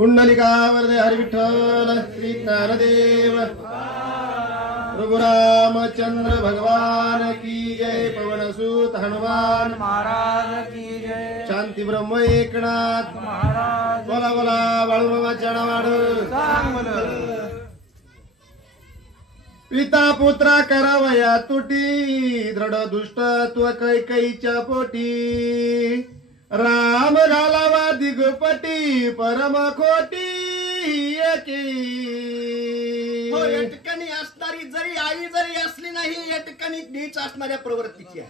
कुंडलिका वरदे हरि विठ्ठल श्री ज्ञानदेव प्रभु रामचंद्र भगवान की जय। पवन सुत हनुमान महाराज की जय। शांती ब्रह्म एकनाथ महाराज बोला बोला बाळूमामा चणावाड सांग बोल। पिता पुत्रा करावया तुटी दृढ दुष्टत्व कैकईच्या पोटी राम घालावा दिगपटी परम खोटी एकी। हो, या ठिकाणी असणारी जरी आई जरी असली नाही, या ठिकाणी नीच असणाऱ्या प्रवृत्तीची आहे।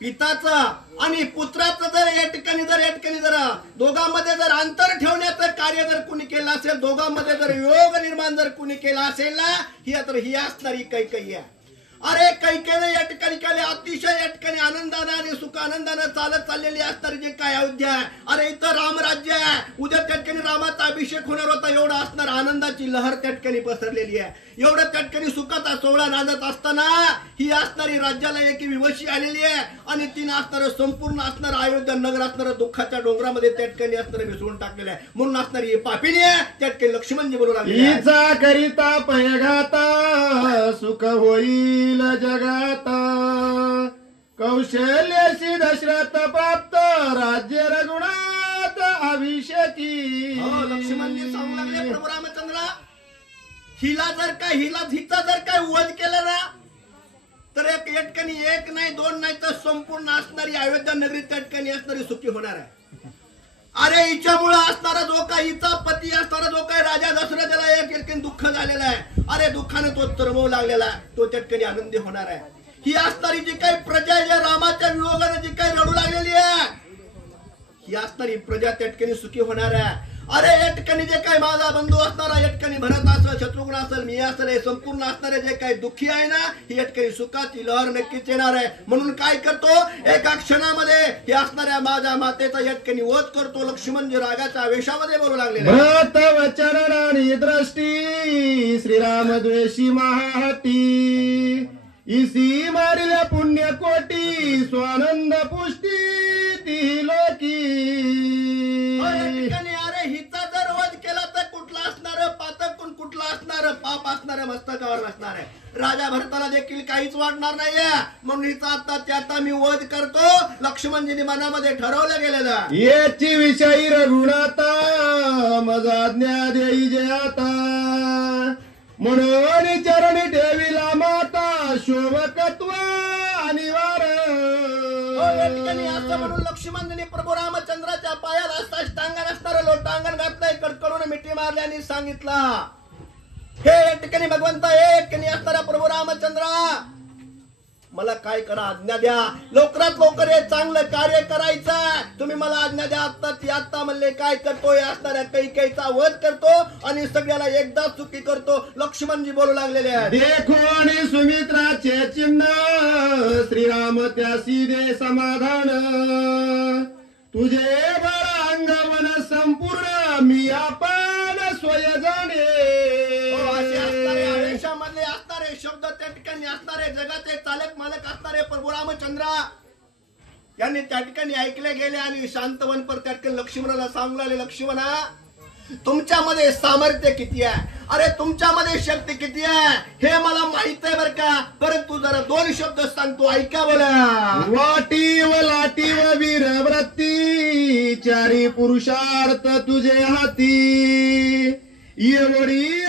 पिताचा आणि पुत्राचं जर या ठिकाणी जर दोघांमध्ये जर अंतर ठेवण्याचं कार्य जर कुणी केलं असेल, दोघांमध्ये जर योग निर्माण जर कुणी केला असेल ना, ही असणारी कैकेयी आहे। अरे कैकेयीने या ठिकाणी केले अतिशय या ठिकाणी आनंदाने आणि सुख आनंदाने चालत चाललेली असणारी जे काय अयोध्या आहे, अरे इथं रामराज्य आहे, उद्या त्या ठिकाणी रामाचा अभिषेक होणार होता, एवढा असणार आनंदाची लहर त्या ठिकाणी पसरलेली आहे। एवढं त्या ठिकाणी सुखाचा सोहळा नांदत असताना ही असणारी राज्याला एक विवशी आलेली आहे आणि तिने असणार संपूर्ण असणार अयोध्या नगर असणार दुःखाच्या डोंगरामध्ये त्या ठिकाणी असणार मिसळून टाकलेलं आहे। म्हणून असणारी पापिनी आहे, त्या ठिकाणी लक्ष्मणजी बोलू लागले, हिचा करिता पयघाता सुख होईल जगाता कौशल्याशी दशरथ प्राप्त राज्य रघुनाथ अभिषेकी। लक्ष्मणजी सांगू लागले प्रभू रामचंद्र, हिचा जर काय वध केलं ना, तर एक ठिकाणी एक नाही दोन नाही तर संपूर्ण असणारी अयोध्या नगरी त्या ठिकाणी असणारी सुखी होणार आहे। अरे हिच्यामुळे असणारा जो काही हिचा पती असणारा जो काही राजा दशरथाला एक ठिकाणी दुःख झालेला आहे, अरे दुःखाने तो तरमवू लागलेला आहे, तो त्या ठिकाणी आनंदी होणार आहे। ही असणारी जी काही प्रजा आहे, रामाच्या वियोगाने जी काही रडू लागलेली आहे, ही असणारी प्रजा त्या ठिकाणी सुखी होणार आहे। अरे या ठिकाणी जे काही माझा बंधू असणारा या ठिकाणी भरत असेल, शत्रुघ्न असेल, मी असेल, हे संपूर्ण असणारे जे काही दुःखी आहे ना, ही या ठिकाणी सुखाची लहर नक्कीच येणार आहे। म्हणून काय करतो, एका क्षणामध्ये हे असणाऱ्या माझ्या मातेचा या ठिकाणी वध करतो। लक्ष्मणजी रागाच्या आवेशामध्ये बोलू लागले, व्रत वचन आणि दृष्टी श्रीराम द्वेषी महाहती इसी मारिल्या पुण्य कोटी स्वानंद पुष्टी ती लोकी। अरे हिचा जर वध केला तर कुठला असणार पातक कुठला असणार पाप असणार मस्तकावर नसणार आहे। राजा भरताला देखील काहीच वाटणार नाहीये, म्हणून हिचा आता मी वध करतो, लक्ष्मणजींनी मनामध्ये ठरवलं गेलेलं। याची विषयी रघुनाथा मजा ज्ञा देई जे आता म्हणून चरणी ठेविला माता शोभकत्व अनिवार्य। असं म्हणून लक्ष्मणजींनी प्रभू रामचंद्राच्या पायाला साष्टांगण असणारं लोटांगण घातलंय, कडकडून मिठी मारली आणि सांगितला, हे या ठिकाणी भगवंत एक असणारा प्रभू रामचंद्रा, मला काय करा आज्ञा द्या, लवकरात लवकर हे चांगलं कार्य करायचं, तुम्ही मला आज्ञा द्या। आता म्हणले काय करतो, असणाऱ्या कैकेयीचा वध करतो आणि सगळ्याला एकदा सुखी करतो। लक्ष्मणजी बोलू लागलेले आहेत, देखो आणि सुमित्राचे चिन्ह श्रीराम त्यासी दे समाधान तुझे बळ अंगवन संपूर्ण मी आपण स्वय जाणे। आयुष्यामधले असणारे शब्द त्या ठिकाणी असणारे जगाचे चालक मालक असणारे प्रभू रामचंद्र यांनी त्या ठिकाणी ऐकले गेले आणि शांतवन पर त्या ठिकाणी लक्ष्मणाला सांगू लागले, लक्ष्मणा तुमच्यामध्ये सामर्थ्य किती आहे, अरे तुमच्यामध्ये शक्ती किती आहे हे मला माहित आहे बरं का, परंतु जरा दोन शब्द सांगतो ऐका बोला। वाटी व लाटी व वीरव्रती चारी पुरुषार्थ तुझे हाती एवढी